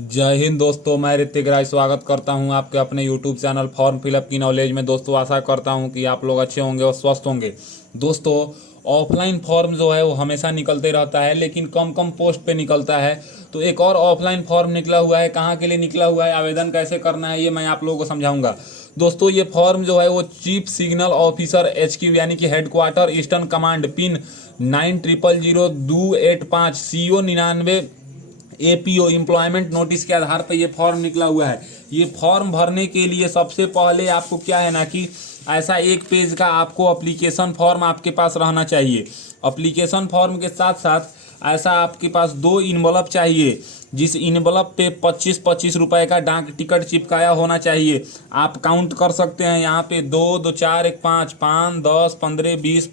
जय हिंद दोस्तों, मैं ऋतिक राय स्वागत करता हूं आपके अपने यूट्यूब चैनल फॉर्म फिलअप की नॉलेज में। दोस्तों आशा करता हूं कि आप लोग अच्छे होंगे और स्वस्थ होंगे। दोस्तों ऑफलाइन फॉर्म जो है वो हमेशा निकलते रहता है, लेकिन कम कम पोस्ट पे निकलता है। तो एक और ऑफलाइन फॉर्म निकला हुआ है, कहाँ के लिए निकला हुआ है, आवेदन कैसे करना है, ये मैं आप लोगों को समझाऊंगा। दोस्तों ये फॉर्म जो है वो चीफ सिग्नल ऑफिसर HQ यानी कि headquarter eastern command pin 90000285 CO 99 APO employment notice के आधार पर ये फॉर्म निकला हुआ है। ये फॉर्म भरने के लिए सबसे पहले आपको क्या है ना कि ऐसा एक पेज का आपको अप्लीकेशन फॉर्म आपके पास रहना चाहिए। अप्लीकेशन फॉर्म के साथ साथ ऐसा आपके पास 2 इन्वलप चाहिए, जिस इन्वलप पे 25-25 रुपए का डाक टिकट चिपकाया होना चाहिए। आप काउंट कर सकते हैं, यहाँ पे 2 2 4 1 5 5 10 15 20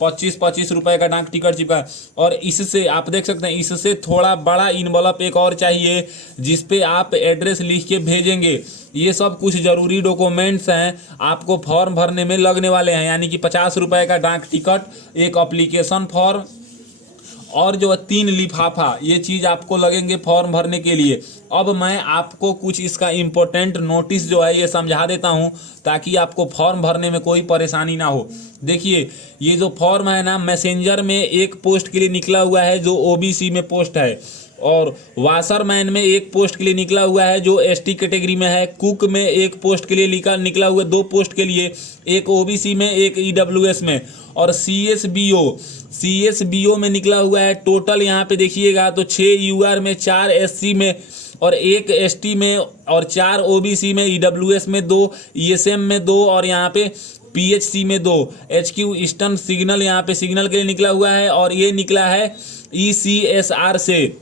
25 रुपए का डाक टिकट चिपका। और इससे आप देख सकते हैं, इससे थोड़ा बड़ा इन्वलप एक और चाहिए, जिस पे आप एड्रेस लिख के भेजेंगे। ये सब कुछ जरूरी डॉक्यूमेंट्स हैं आपको फॉर्म भरने में लगने वाले हैं, यानी कि 50 रुपए का डाक टिकट, एक अप्लीकेशन फॉर्म और जो 3 लिफाफा, ये चीज़ आपको लगेंगे फॉर्म भरने के लिए। अब मैं आपको कुछ इसका इम्पोर्टेंट नोटिस जो है ये समझा देता हूँ, ताकि आपको फॉर्म भरने में कोई परेशानी ना हो। देखिए ये जो फॉर्म है ना, मैसेंजर में एक पोस्ट के लिए निकला हुआ है जो OBC में पोस्ट है, और वाशरमैन में एक पोस्ट के लिए निकला हुआ है जो ST कैटेगरी में है। कुक में एक पोस्ट के लिए निकला हुआ है, 2 पोस्ट के लिए, एक OBC में एक EWS में। और CSBO में निकला हुआ है। टोटल यहाँ पे देखिएगा तो 6 UR में, 4 SC में और 1 ST में और 4 OBC में, EWS में 2, ESM में 2 और यहाँ पे PHC में 2। HQ ईस्टर्न सिग्नल यहाँ पे सिग्नल के लिए निकला हुआ है, और ये निकला है ECSR से।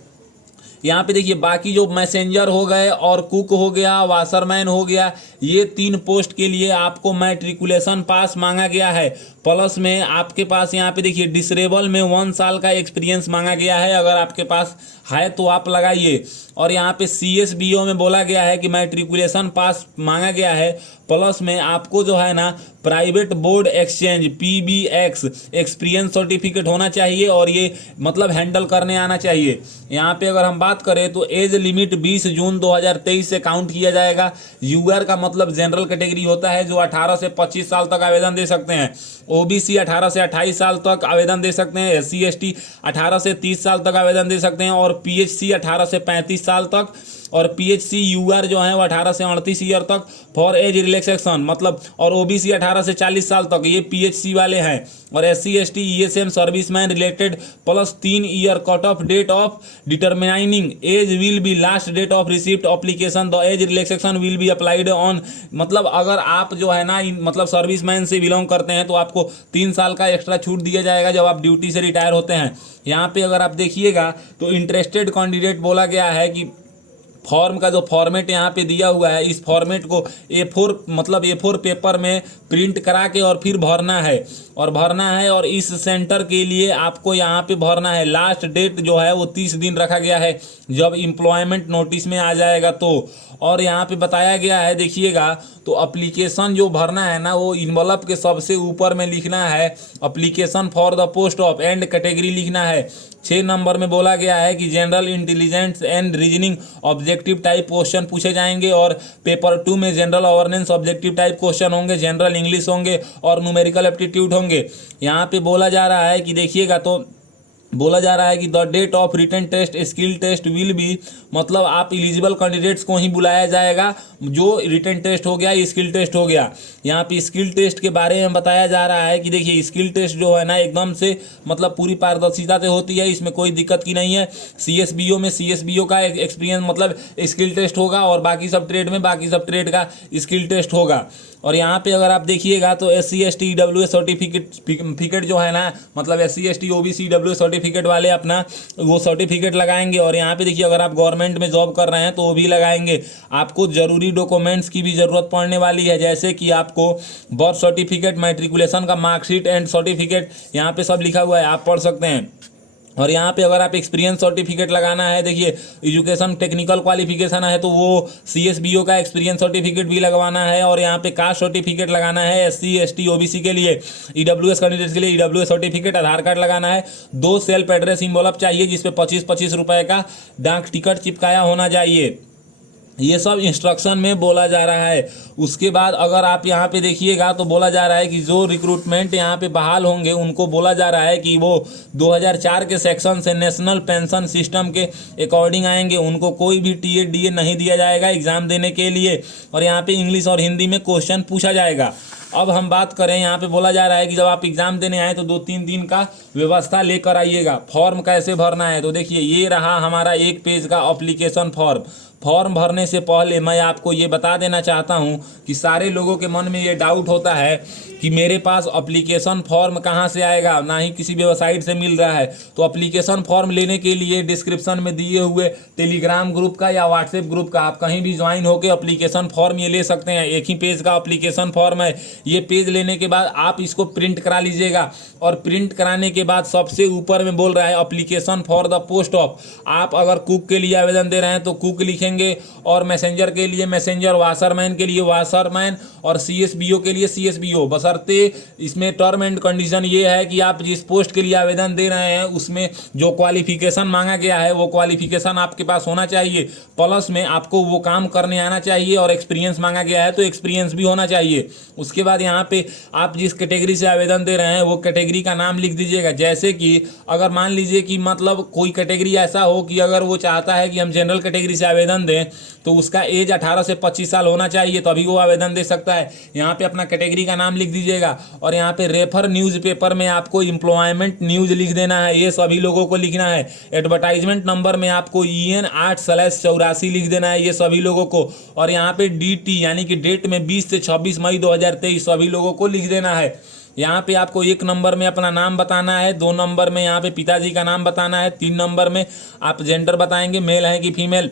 यहाँ पे देखिए बाकी जो मैसेंजर हो गए और कुक हो गया, वाशरमैन हो गया, ये 3 पोस्ट के लिए आपको मैट्रिकुलेशन पास मांगा गया है। प्लस में आपके पास यहाँ पे देखिए डिसरेबल में 1 साल का एक्सपीरियंस मांगा गया है, अगर आपके पास है तो आप लगाइए। और यहाँ पे CSBO में बोला गया है कि मैट्रिकुलेशन पास मांगा गया है, प्लस में आपको जो है ना private board exchange PBX experience certificate होना चाहिए, और ये मतलब हैंडल करने आना चाहिए। यहाँ पे अगर हम बात करें तो एज लिमिट 20 जून 2023 से काउंट किया जाएगा। UR का मतलब जनरल कैटेगरी होता है, जो 18 से 25 साल तक आवेदन दे सकते हैं। OBC 18 से 28 साल तक आवेदन दे सकते हैं। SC ST 18 से 30 साल तक आवेदन दे सकते हैं, और PHC 18 से 35 साल तक, और PHC UR जो है वो 18 से 38 ईयर तक फॉर एज रिलैक्सेशन मतलब, और OBC 18 से 40 साल तक, ये PHC वाले हैं। और SC ST ESM serviceman related plus 3 year cut off date of determining age will be last date of receipt application, the age relaxation will be applied on. मतलब अगर आप जो है ना मतलब सर्विसमैन से बिलोंग करते हैं तो आपको 3 साल का एक्स्ट्रा छूट दिया जाएगा जब आप ड्यूटी से रिटायर होते हैं। यहाँ पे अगर आप देखिएगा तो इंटरेस्टेड कैंडिडेट बोला गया है कि फॉर्म का जो फॉर्मेट यहाँ पे दिया हुआ है, इस फॉर्मेट को A4 पेपर में प्रिंट करा के और फिर भरना है, और इस सेंटर के लिए आपको यहाँ पे भरना है। लास्ट डेट जो है वो 30 दिन रखा गया है, जब एम्प्लॉयमेंट नोटिस में आ जाएगा तो। और यहाँ पे बताया गया है, देखिएगा तो अप्लीकेशन जो भरना है ना, वो इन्वलप के सबसे ऊपर में लिखना है application for the post of and category लिखना है। 6 नंबर में बोला गया है कि general intelligence and reasoning objective type question पूछे जाएंगे, और पेपर 2 में general awareness objective type question होंगे, जनरल इंग्लिश होंगे और न्यूमेरिकल एप्टीट्यूड होंगे। यहाँ पे बोला जा रहा है कि देखिएगा तो बोला जा रहा है कि the date of written test skill test will be, मतलब आप एलिजिबल कैंडिडेट्स को ही बुलाया जाएगा जो रिटन टेस्ट हो गया, स्किल टेस्ट हो गया। यहाँ पे स्किल टेस्ट के बारे में बताया जा रहा है कि देखिए स्किल टेस्ट जो है ना एकदम से मतलब पूरी पारदर्शिता से होती है, इसमें कोई दिक्कत की नहीं है। CSBO में CSBO का एक्सपीरियंस मतलब स्किल टेस्ट होगा, और बाकी सब ट्रेड का स्किल टेस्ट होगा। और यहाँ पे अगर आप देखिएगा तो SC ST EWS सर्टिफिकेट जो है ना, मतलब SC ST OBC EWS certificate वाले अपना वो सर्टिफिकेट लगाएंगे। और यहाँ पे देखिए अगर आप गवर्नमेंट में जॉब कर रहे हैं तो वो भी लगाएंगे। आपको ज़रूरी डॉक्यूमेंट्स की भी ज़रूरत पड़ने वाली है, जैसे कि आपको बर्थ सर्टिफिकेट, मैट्रिकुलेशन का मार्कशीट एंड सर्टिफिकेट, यहाँ पे सब लिखा हुआ है, आप पढ़ सकते हैं। और यहाँ पे अगर आप एक्सपीरियंस सर्टिफिकेट लगाना है, देखिए एजुकेशन टेक्निकल क्वालिफिकेशन है तो वो CSBO का एक्सपीरियंस सर्टिफिकेट भी लगवाना है। और यहाँ पे कास्ट सर्टिफिकेट लगाना है SC ST OBC के लिए, EWS कैंडिडेट्स के लिए EWS सर्टिफिकेट, आधार कार्ड लगाना है, 2 सेल्फ एड्रेस इन्वॉल्व चाहिए जिसपे 25-25 रुपये का डाक टिकट चिपकाया होना चाहिए। ये सब इंस्ट्रक्शन में बोला जा रहा है। उसके बाद अगर आप यहाँ पे देखिएगा तो बोला जा रहा है कि जो रिक्रूटमेंट यहाँ पे बहाल होंगे उनको बोला जा रहा है कि वो 2004 के सेक्शन से नेशनल पेंशन सिस्टम के अकॉर्डिंग आएंगे, उनको कोई भी TA DA नहीं दिया जाएगा एग्ज़ाम देने के लिए। और यहाँ पे इंग्लिश और हिंदी में क्वेश्चन पूछा जाएगा। अब हम बात करें, यहाँ पे बोला जा रहा है कि जब आप एग्ज़ाम देने आए तो 2-3 दिन का व्यवस्था लेकर आइएगा। फॉर्म कैसे भरना है, तो देखिए ये रहा हमारा 1 पेज का एप्लीकेशन फॉर्म। फॉर्म भरने से पहले मैं आपको ये बता देना चाहता हूँ कि सारे लोगों के मन में ये डाउट होता है कि मेरे पास एप्लीकेशन फॉर्म कहाँ से आएगा, ना ही किसी वेबसाइट से मिल रहा है। तो एप्लीकेशन फॉर्म लेने के लिए डिस्क्रिप्शन में दिए हुए टेलीग्राम ग्रुप का या व्हाट्सएप ग्रुप का आप कहीं भी ज्वाइन होकर एप्लीकेशन फॉर्म ये ले सकते हैं। 1 ही पेज का एप्लीकेशन फॉर्म है। ये पेज लेने के बाद आप इसको प्रिंट करा लीजिएगा और प्रिंट कराने के बाद सबसे ऊपर में बोल रहा है application for the post of. आप अगर कुक के लिए आवेदन दे रहे हैं तो कुक लिखेंगे और मैसेंजर के लिए मैसेंजर, वाशरमैन के लिए वाशरमैन और CSBO के लिए CSBO। बशर्ते इसमें टर्म एंड कंडीशन ये है कि आप जिस पोस्ट के लिए आवेदन दे रहे हैं उसमें जो क्वालिफिकेशन मांगा गया है वो क्वालिफिकेशन आपके पास होना चाहिए, प्लस में आपको वो काम करने आना चाहिए, और एक्सपीरियंस मांगा गया है तो एक्सपीरियंस भी होना चाहिए। उसके बाद यहाँ पे आप जिस कैटेगरी से आवेदन दे रहे हैं वो कैटेगरी का नाम लिख दीजिएगा। जैसे कि अगर मान लीजिए कि मतलब कोई कैटेगरी ऐसा हो कि अगर वो चाहता है कि हम जनरल कैटेगरी से आवेदन दें तो उसका एज 18 से 25 साल होना चाहिए, तभी वो आवेदन दे सकता है। यहाँ पे अपना कैटेगरी का नाम लिख दीजिएगा और यहाँ पे रेफर न्यूज़पेपर में आपको एम्प्लॉयमेंट न्यूज़ लिख देना है, ये सभी लोगों को लिखना है। एडवर्टाइजमेंट नंबर में आपको EN 8/84 लिख देना है, ये सभी लोगों को। और यहाँ पे DT यानी कि डेट में 20 से 26 मई 2023 सभी लोगों को लिख देना है। यहाँ पे आपको 1 नंबर में अपना नाम बताना है, 2 नंबर में यहाँ पे पिताजी का नाम बताना है, 3 नंबर में आप जेंडर बताएंगे मेल है कि फीमेल,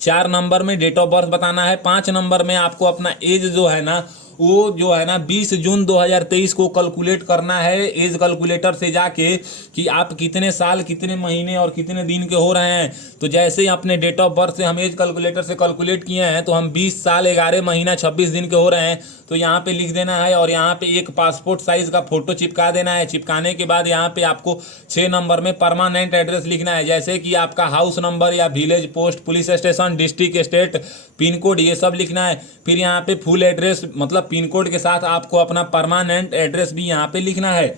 4 नंबर में डेट ऑफ बर्थ बताना है, 5 नंबर में आपको अपना एज जो है ना वो जो है ना 20 जून 2023 को कैलकुलेट करना है एज कैलकुलेटर से जाके कि आप कितने साल, कितने महीने और कितने दिन के हो रहे हैं। तो जैसे ही अपने डेट ऑफ बर्थ से हम एज कैलकुलेटर से कैलकुलेट किए हैं तो हम 20 साल 11 महीना 26 दिन के हो रहे हैं, तो यहाँ पे लिख देना है। और यहाँ पे एक पासपोर्ट साइज का फोटो चिपका देना है। चिपकाने के बाद यहाँ पे आपको 6 नंबर में परमानेंट एड्रेस लिखना है, जैसे कि आपका हाउस नंबर या village, post, police station, district, state, pin code, ये सब लिखना है। फिर यहाँ पे फुल एड्रेस मतलब पिन कोड के साथ आपको अपना परमानेंट एड्रेस भी यहाँ पे लिखना है।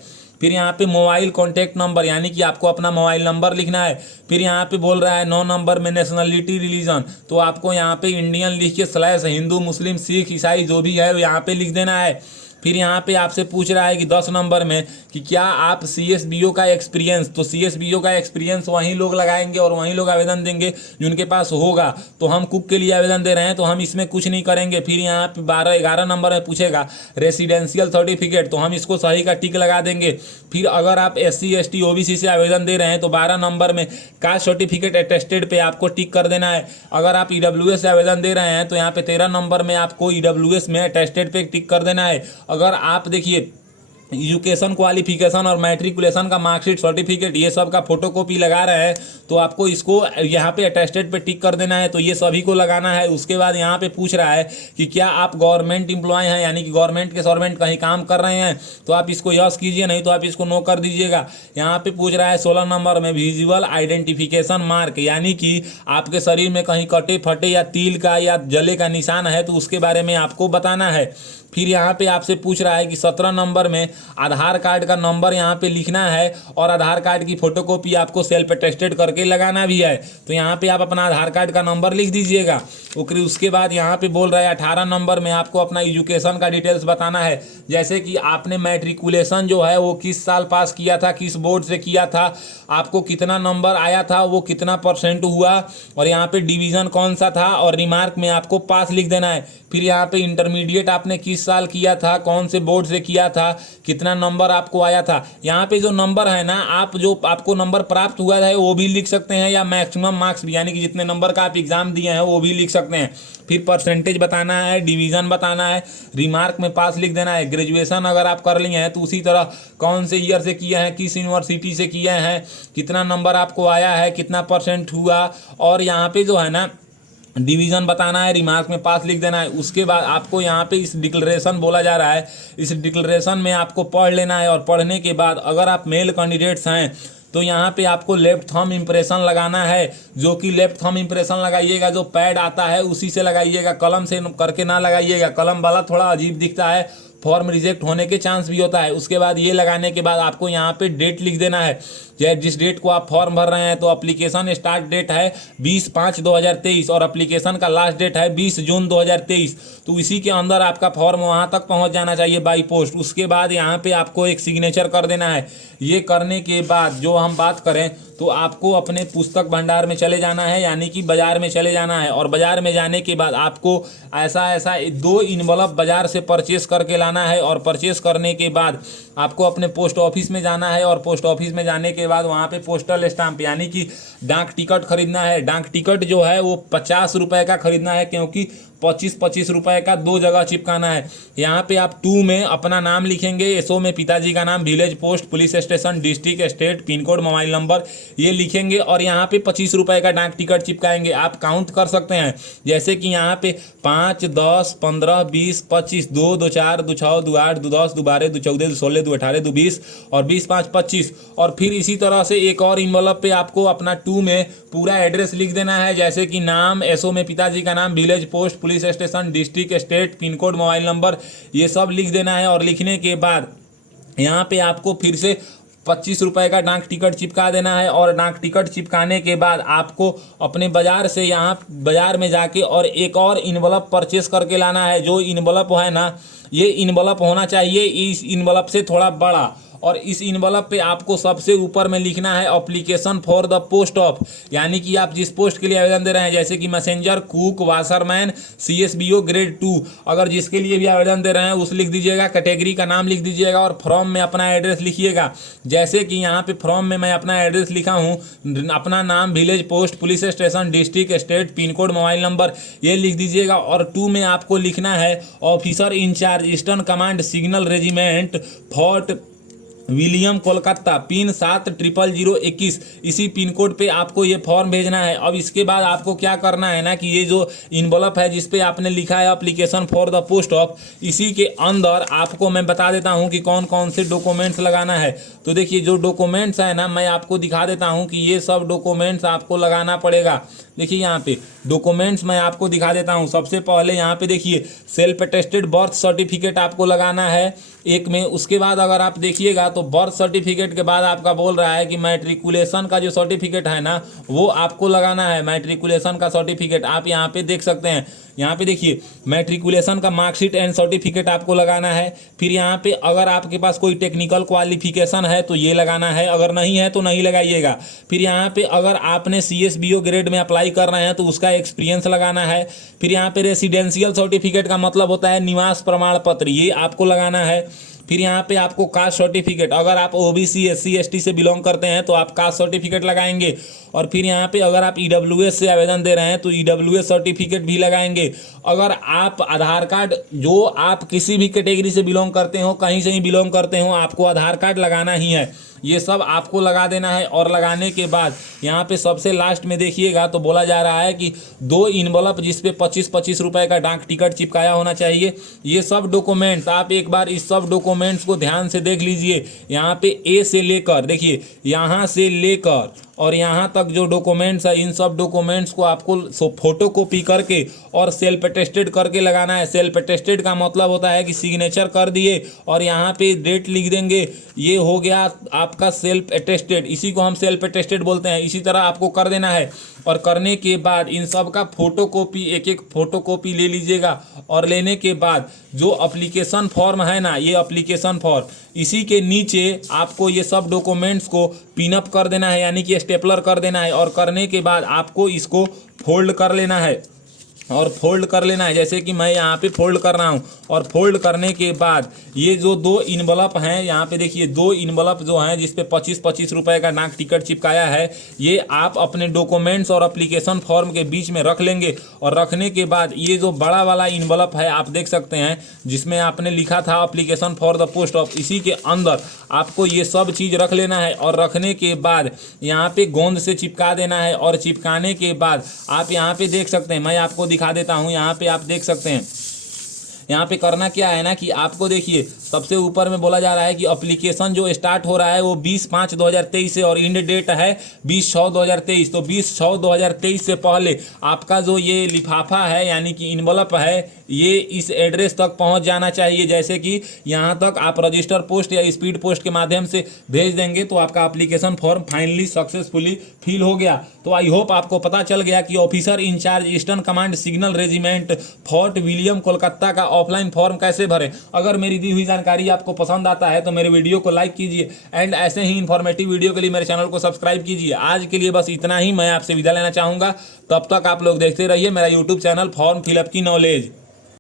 फिर यहाँ पे मोबाइल कॉन्टैक्ट नंबर यानी कि आपको अपना मोबाइल नंबर लिखना है। फिर यहाँ पे बोल रहा है 9 नंबर में नेशनलिटी रिलीजन, तो आपको यहाँ पे इंडियन लिख के / हिंदू, मुस्लिम, सिख, ईसाई जो भी है यहाँ पे लिख देना है। फिर यहाँ पे आपसे पूछ रहा है कि 10 नंबर में कि क्या आप CSBO का एक्सपीरियंस, तो CSBO का एक्सपीरियंस वहीं लोग लगाएंगे और वहीं लोग आवेदन देंगे जिनके पास होगा। तो हम कुक के लिए आवेदन दे रहे हैं तो हम इसमें कुछ नहीं करेंगे। फिर यहाँ पे 12-11 नंबर में पूछेगा रेसिडेंशियल सर्टिफिकेट, तो हम इसको सही का टिक लगा देंगे। फिर अगर आप SC ST OBC से आवेदन दे रहे हैं तो 12 नंबर में कास्ट सर्टिफिकेट अटेस्टेड पे आपको टिक कर देना है। अगर आप EWS से आवेदन दे रहे हैं तो यहाँ पे 13 नंबर में आपको EWS में अटेस्टेड पे टिक कर देना है। अगर आप देखिए एजुकेशन क्वालिफिकेशन और मैट्रिकुलेशन का मार्कशीट, सर्टिफिकेट, ये सब का फोटोकॉपी लगा रहे हैं तो आपको इसको यहाँ पे अटेस्टेड पे टिक कर देना है, तो ये सभी को लगाना है। उसके बाद यहाँ पे पूछ रहा है कि क्या आप गवर्नमेंट एम्प्लॉय हैं यानी कि गवर्नमेंट के सर्वेंट कहीं काम कर रहे हैं, तो आप इसको यस कीजिए, नहीं तो आप इसको नो कर दीजिएगा। यहाँ पे पूछ रहा है 16 नंबर में विजुअल आइडेंटिफिकेशन मार्क यानी कि आपके शरीर में कहीं कटे फटे या तिल का या जले का निशान है तो उसके बारे में आपको बताना है। फिर यहाँ पे आपसे पूछ रहा है कि 17 नंबर में आधार कार्ड का नंबर यहाँ पे लिखना है और आधार कार्ड की फोटोकॉपी आपको सेल्फ अटेस्टेड करके लगाना भी है, तो यहाँ पे आप अपना आधार कार्ड का नंबर लिख दीजिएगा। उसके बाद यहाँ पे बोल रहा है 18 नंबर में आपको अपना एजुकेशन का डिटेल्स बताना है, जैसे कि आपने मैट्रिकुलेशन जो है वो किस साल पास किया था, किस बोर्ड से किया था, आपको कितना नंबर आया था, वो कितना % हुआ, और यहाँ पे डिवीज़न कौन सा था, और रिमार्क में आपको पास लिख देना है। फिर यहाँ पे इंटरमीडिएट आपने किस साल किया था, कौन से बोर्ड से किया था, कितना नंबर आपको आया था। यहाँ पे जो नंबर है ना, आप जो आपको नंबर प्राप्त हुआ है वो भी लिख सकते हैं, या मैक्सिमम मार्क्स भी, यानी कि जितने नंबर का आप एग्जाम दिए हैं वो भी लिख सकते हैं। फिर परसेंटेज बताना है, डिवीज़न बताना है, रिमार्क में पास लिख देना है। ग्रेजुएशन अगर आप कर लिए हैं तो उसी तरह कौन से ईयर से किए हैं, किस यूनिवर्सिटी से किए हैं, कितना नंबर आपको आया है, कितना परसेंट हुआ, और यहाँ पे जो है ना डिवीज़न बताना है, रिमार्क में पास लिख देना है। उसके बाद आपको यहाँ पे इस डिक्लेरेशन बोला जा रहा है, इस डिक्लेरेशन में आपको पढ़ लेना है। और पढ़ने के बाद अगर आप मेल कैंडिडेट्स हैं तो यहाँ पे आपको लेफ्ट थंब इम्प्रेशन लगाना है, जो कि लेफ्ट थंब इम्प्रेशन लगाइएगा जो पैड आता है उसी से लगाइएगा, कलम से करके ना लगाइएगा। कलम वाला थोड़ा अजीब दिखता है, फॉर्म रिजेक्ट होने के चांस भी होता है। उसके बाद ये लगाने के बाद आपको यहाँ पे डेट लिख देना है, जिस डेट को आप फॉर्म भर रहे हैं। तो एप्लीकेशन स्टार्ट डेट है 20/5/2023 और एप्लीकेशन का लास्ट डेट है 20 जून 2023। तो इसी के अंदर आपका फॉर्म वहाँ तक पहुँच जाना चाहिए बाई पोस्ट। उसके बाद यहाँ पे आपको एक सिग्नेचर कर देना है। ये करने के बाद जो हम बात करें तो आपको अपने पुस्तक भंडार में चले जाना है, यानी कि बाजार में चले जाना है। और बाजार में जाने के बाद आपको ऐसा 2 इनवलप बाजार से परचेस करके लाना है। और परचेस करने के बाद आपको अपने पोस्ट ऑफिस में जाना है, और पोस्ट ऑफिस में जाने के बाद वहाँ पे पोस्टल स्टाम्प यानी कि डाक टिकट खरीदना है। डाक टिकट जो है वो 50 रुपये का खरीदना है, क्योंकि 25-25 रुपये का 2 जगह चिपकाना है। यहाँ पे आप 2 में अपना नाम लिखेंगे, एसओ में पिताजी का नाम, village, post, police station, district, state, pin code, mobile number ये लिखेंगे। और यहाँ पे 25 रुपये का डाक टिकट चिपकाएंगे। आप काउंट कर सकते हैं, जैसे कि यहाँ पे 5, 10, 15, 20, 25, 2, 2, 4, 2, 6, 2, 8, 2, 10, 2, 12, 2, 14, 2, 16, 2, 18, 2, 20 और 20, 5, 25। और फिर इसी तरह से एक और इन्वलप पे आपको अपना 2 में पूरा एड्रेस लिख देना है, जैसे कि नाम, एसओ में पिताजी का नाम, village, post, police station, district, state, pin code, mobile number ये सब लिख देना है। और लिखने के बाद यहाँ पे आपको फिर से 25 रुपये का डाक टिकट चिपका देना है। और डाक टिकट चिपकाने के बाद आपको अपने बाजार से यहाँ बाजार में जाके और एक और इन्वलप परचेस करके लाना है। जो इन्वलप है ना, ये इन्वलप होना चाहिए इस इन्वलप से थोड़ा बड़ा। और इस इन्वलप पे आपको सबसे ऊपर में लिखना है application for the post of, यानी कि आप जिस पोस्ट के लिए आवेदन दे रहे हैं, जैसे कि messenger, cook, washerman, CSBO grade 2, अगर जिसके लिए भी आवेदन दे रहे हैं उस लिख दीजिएगा, कैटेगरी का नाम लिख दीजिएगा और फॉर्म में अपना एड्रेस लिखिएगा। जैसे कि यहाँ पे फॉर्म में मैं अपना एड्रेस लिखा हूँ, अपना नाम, village, post, police station, district, state, pin code, mobile number ये लिख दीजिएगा। और 2 में आपको लिखना है officer in charge eastern command signal regiment, Fort William, Kolkata, pin 7000121। इसी पिन कोड पे आपको ये फॉर्म भेजना है। अब इसके बाद आपको क्या करना है ना कि ये जो इन्वलप है जिस पे आपने लिखा है application for the post of, इसी के अंदर आपको मैं बता देता हूँ कि कौन कौन से डॉक्यूमेंट्स लगाना है। तो देखिए जो डॉक्यूमेंट्स है ना, मैं आपको दिखा देता हूँ कि ये सब डॉक्यूमेंट्स आपको लगाना पड़ेगा। देखिए यहाँ पे डॉक्यूमेंट्स मैं आपको दिखा देता हूँ। सबसे पहले यहाँ पे देखिए सेल्फ अटेस्टेड बर्थ सर्टिफिकेट आपको लगाना है एक में। उसके बाद अगर आप देखिएगा तो बर्थ सर्टिफिकेट के बाद आपका बोल रहा है कि मैट्रिकुलेशन का जो सर्टिफिकेट है ना वो आपको लगाना है। मैट्रिकुलेशन का सर्टिफिकेट आप यहाँ पे देख सकते हैं। यहाँ पे देखिए मैट्रिकुलेशन का मार्कशीट एंड सर्टिफिकेट आपको लगाना है। फिर यहाँ पे अगर आपके पास कोई टेक्निकल क्वालिफिकेशन है तो ये लगाना है, अगर नहीं है तो नहीं लगाइएगा। फिर यहाँ पे अगर आपने CSBO ग्रेड में अप्लाई कर रहे हैं तो उसका एक्सपीरियंस लगाना है। फिर यहाँ पे रेसिडेंशियल सर्टिफिकेट का मतलब होता है निवास प्रमाण पत्र, ये आपको लगाना है। फिर यहाँ पे आपको कास्ट सर्टिफिकेट, अगर आप OBC SC ST से बिलोंग करते हैं तो आप कास्ट सर्टिफिकेट लगाएंगे। और फिर यहाँ पे अगर आप EWS से आवेदन दे रहे हैं तो EWS सर्टिफिकेट भी लगाएंगे। अगर आप आधार कार्ड, जो आप किसी भी कैटेगरी से बिलोंग करते हो, कहीं से ही बिलोंग करते हो, आपको आधार कार्ड लगाना ही है। ये सब आपको लगा देना है। और लगाने के बाद यहाँ पे सबसे लास्ट में देखिएगा तो बोला जा रहा है कि 2 इन्वलप जिस पे 25-25 रुपये का डाक टिकट चिपकाया होना चाहिए। ये सब डॉक्यूमेंट्स आप एक बार इस सब डॉक्यूमेंट्स को ध्यान से देख लीजिए। यहाँ पे A से लेकर, देखिए यहाँ से लेकर और यहाँ तक जो डॉक्यूमेंट्स है, इन सब डॉक्यूमेंट्स को आपको फोटो कॉपी करके और सेल्फ अटेस्टेड करके लगाना है। सेल्फ अटेस्टेड का मतलब होता है कि सिग्नेचर कर दिए और यहाँ पे डेट लिख देंगे, ये हो गया आपका सेल्फ अटेस्टेड। इसी को हम सेल्फ अटेस्टेड बोलते हैं। इसी तरह आपको कर देना है। और करने के बाद इन सब का फोटो कॉपी, एक एक फोटो कॉपी ले लीजिएगा। और लेने के बाद जो एप्लीकेशन फॉर्म है ना, ये एप्लीकेशन फॉर्म, इसी के नीचे आपको ये सब डॉक्यूमेंट्स को पिनअप कर देना है, यानी कि स्टेपलर कर देना है। और करने के बाद आपको इसको फोल्ड कर लेना है। और फोल्ड कर लेना है, जैसे कि मैं यहाँ पे फोल्ड कर रहा हूँ। और फोल्ड करने के बाद ये जो दो इन्वलप हैं, यहाँ पे देखिए दो इन्वलप जो हैं जिस पे 25-25 रुपए का डाक टिकट चिपकाया है, ये आप अपने डॉक्यूमेंट्स और एप्लीकेशन फॉर्म के बीच में रख लेंगे। और रखने के बाद ये जो बड़ा वाला इन्वलप है आप देख सकते हैं, जिसमें आपने लिखा था application for the post of, इसी के अंदर आपको ये सब चीज़ रख लेना है। और रखने के बाद यहाँ पे गोंद से चिपका देना है। और चिपकाने के बाद आप यहाँ पे देख सकते हैं, मैं आपको दिखा देता हूँ, यहाँ पे आप देख सकते हैं, यहाँ पे करना क्या है ना कि आपको देखिए सबसे ऊपर में बोला जा रहा है कि एप्लीकेशन जो स्टार्ट हो रहा है वो 20/5/2023 से और एंड डेट है 20/6/2023। तो 20/6/2023 से पहले आपका जो ये लिफाफा है यानी कि इन्वलप है, ये इस एड्रेस तक पहुंच जाना चाहिए। जैसे कि यहाँ तक आप रजिस्टर पोस्ट या स्पीड पोस्ट के माध्यम से भेज देंगे तो आपका application form finally successfully fill हो गया। तो आई होप आपको पता चल गया कि officer in charge eastern command signal regiment Fort William Kolkata का ऑफलाइन फॉर्म कैसे भरें। अगर मेरी दी हुई जानकारी आपको पसंद आता है तो मेरे वीडियो को लाइक कीजिए एंड ऐसे ही इन्फॉर्मेटिव वीडियो के लिए मेरे चैनल को सब्सक्राइब कीजिए। आज के लिए बस इतना ही, मैं आपसे विदा लेना चाहूँगा। तब तक आप लोग देखते रहिए मेरा यूट्यूब चैनल फॉर्म फिलअप की नॉलेज।